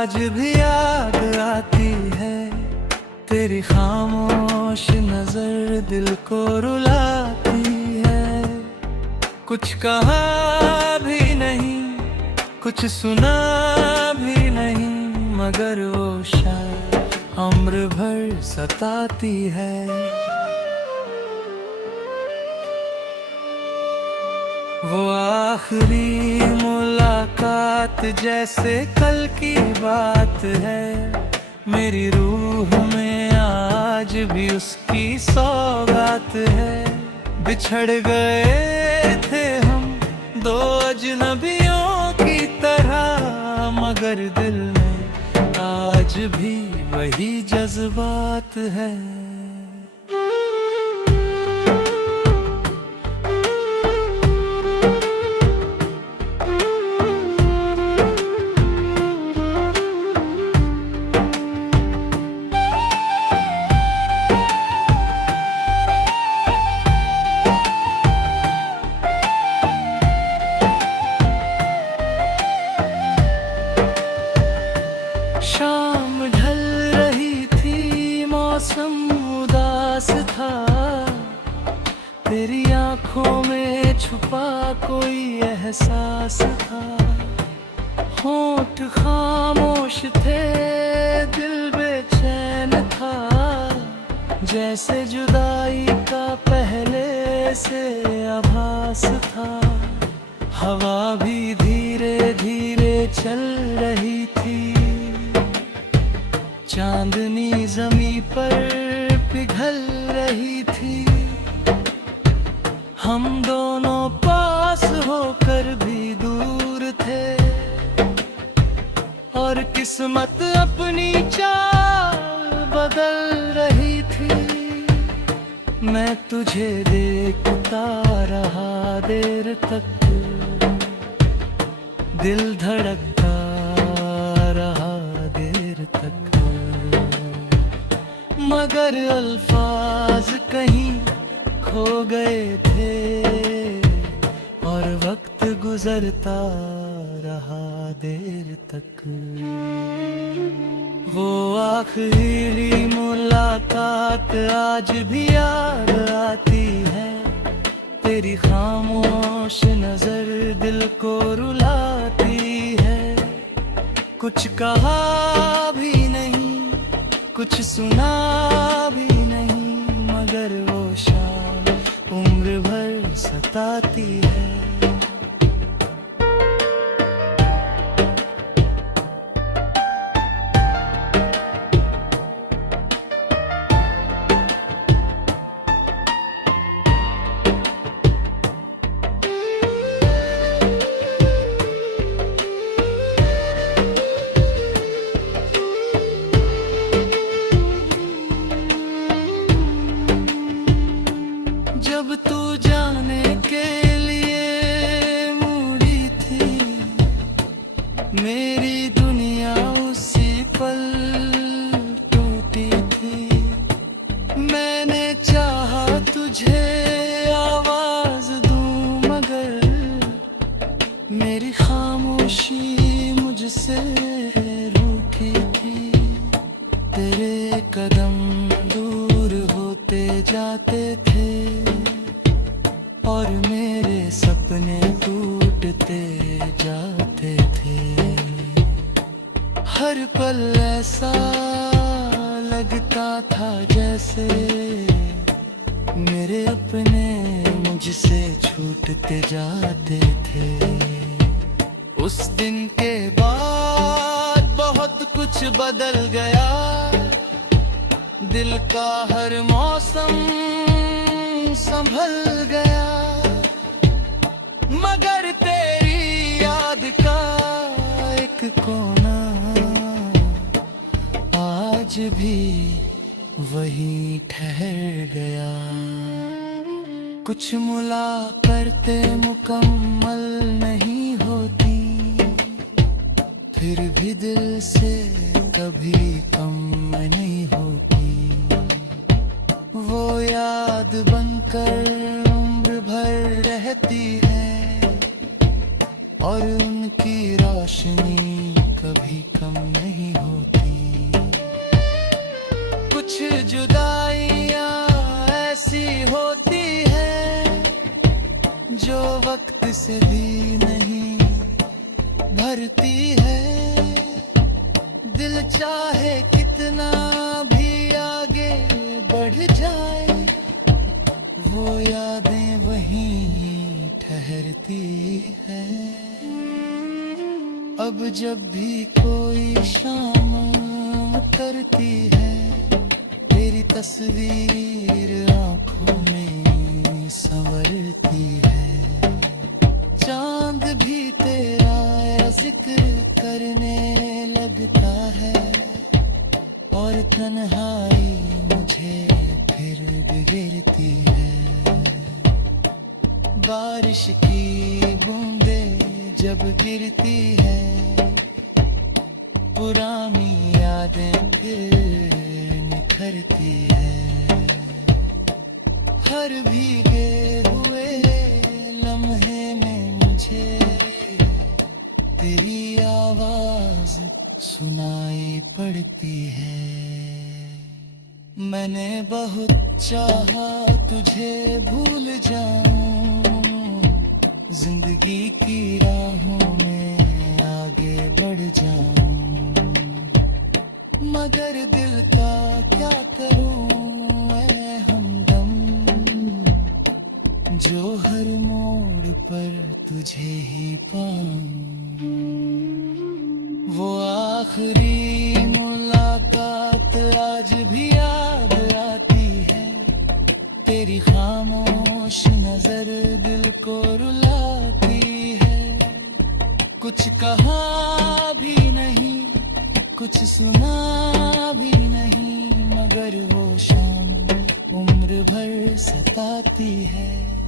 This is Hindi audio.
आज भी याद आती है तेरी खामोश नजर दिल को रुलाती है। कुछ कहा भी नहीं, कुछ सुना भी नहीं, मगर वो शायद उम्र भर सताती है। वो आखिरी मुलाकात जैसे कल की बात है, मेरी रूह में आज भी उसकी सौगात है। बिछड़ गए थे हम दो अजनबियों की तरह, मगर दिल में आज भी वही जज्बात है। शाम ढल रही थी, मौसम उदास था, तेरी आंखों में छुपा कोई एहसास था। होंठ खामोश थे, दिल बेचैन था, जैसे जुदाई का पहले से आभास था। हवा भी धीरे धीरे चल रही थी, चांदनी ज़मीं पर पिघल रही थी। हम दोनों पास होकर भी दूर थे, और किस्मत अपनी चाल बदल रही थी। मैं तुझे देखता रहा देर तक, दिल धड़कता रहा देर तक, मगर अल्फाज कहीं खो गए थे, और वक्त गुजरता रहा देर तक। वो आखिरी मुलाकात आज भी याद आती है, तेरी खामोश नजर दिल को रुलाती है। कुछ कहा भी नहीं, कुछ सुना भी नहीं, मगर वो शाम उम्र भर सताती है। जब तू जाने के लिए मुड़ी थी, मेरी दुनिया उसी पल टूटी थी। मैंने चाहा तुझे आवाज दूं, मगर मेरी खामोशी मुझसे रूठी थी। तेरे कदम दूर होते जाते थे, और मेरे सपने टूटते जाते थे। हर पल ऐसा लगता था जैसे मेरे अपने मुझसे छूटते जाते थे। उस दिन के बाद बहुत कुछ बदल गया, दिल का हर मौसम संभल गया, मगर तेरी याद का एक कोना आज भी वहीं ठहर गया। कुछ मुलाकातें मुकम्मल नहीं होती, फिर भी दिल से कभी कम नहीं होती। वो याद बनकर उम्र भर रहती है, और उनकी रोशनी कभी कम नहीं जुदाइयाँ ऐसी होती है जो वक्त से भी नहीं भरती है। दिल चाहे कितना भी आगे बढ़ जाए, वो यादें वहीं ठहरती है। अब जब भी कोई शाम उतरती है, तेरी तस्वीर आंखों में संवरती है। चांद भी तेरा जिक्र करने लगता है, और तन्हाई मुझे फिर बिगड़ती है। बारिश की बूंदें जब गिरती है, पुरानी यादें फिर निखरती है। हर भीगे हुए लम्हे में मुझे तेरी आवाज सुनाई पड़ती है। मैंने बहुत चाहा तुझे भूल जाऊं, जिंदगी की राहों में आगे बढ़ जाऊं, मगर दिल का क्या करूं ऐ हमदम, जो हर मोड़ पर तुझे ही पाऊं। वो आखिरी मुलाकात आज भी याद आती है, तेरी खामोश नजर दिल को रुलाती है। कुछ कहा भी नहीं, कुछ सुना भी नहीं, मगर वो शाम उम्र भर सताती है।